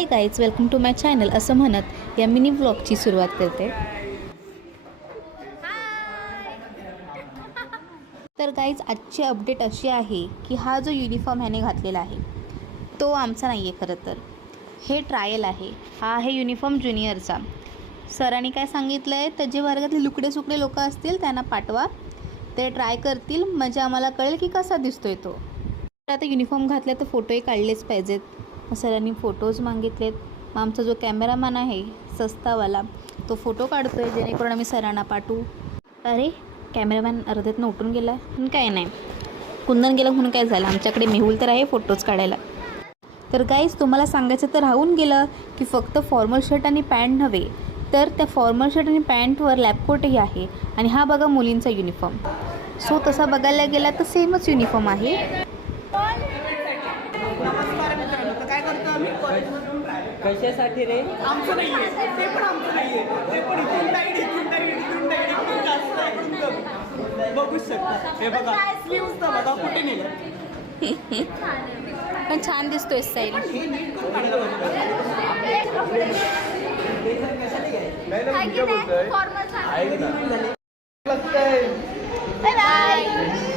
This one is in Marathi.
High guys, welcome to my channel असं म्हणत या मिनी व्लॉगची सुरुवात करते। तर गाईज, आजची अपडेट अशी आहे की हा जो युनिफॉर्म ह्याने घातलेला आहे तो आमचा नाही आहे। खरं तर हे ट्रायल आहे। हा आहे युनिफॉर्म ज्युनियरचा। सरांनी काय सांगितलं आहे, तर जे वर्गातले लुकडे सुकडे लोक असतील त्यांना पाठवा, ते ट्राय करतील, म्हणजे आम्हाला कळेल की कसा दिसतोय तो। आता युनिफॉर्म घातला तर फोटोही काढलेच पाहिजेत। सरांनी फोटोज मागितलेत। मग आमचा जो कॅमेरामॅन आहे सस्तावाला तो फोटो काढतोय, जेणेकरून आम्ही सरांना पाठवू। अरे कॅमेरामॅन अर्ध्यातनं उठून गेला, पण काय नाही, कुंदन गेलं म्हणून काय झालं, आमच्याकडे मेहुल तर आहे फोटोज काढायला। तर गाईज, तुम्हाला सांगायचं तर राहून गेलं की फक्त फॉर्मल शर्ट आणि पॅन्ट नव्हे, तर त्या फॉर्मल शर्ट आणि पॅन्टवर लॅबकोटही आहे। आणि हा बघा मुलींचा युनिफॉर्म। सो तसा बघायला गेला तर सेमच युनिफॉर्म आहे। नमस्कार मित्रांनो, काय करतो आम्ही कॉलेजमधून कशासाठी रे? आमचं नाही आहे ते, पण आमचं नाही आहे ते, पण इथून टाईट इथून जास्त आहे। बघू शकता, हे बघा स्लीव्स तर बघा कुठे नेलं, पण छान दिसतोय स्टाईल। हे नीट करून काढलं बाय बाय।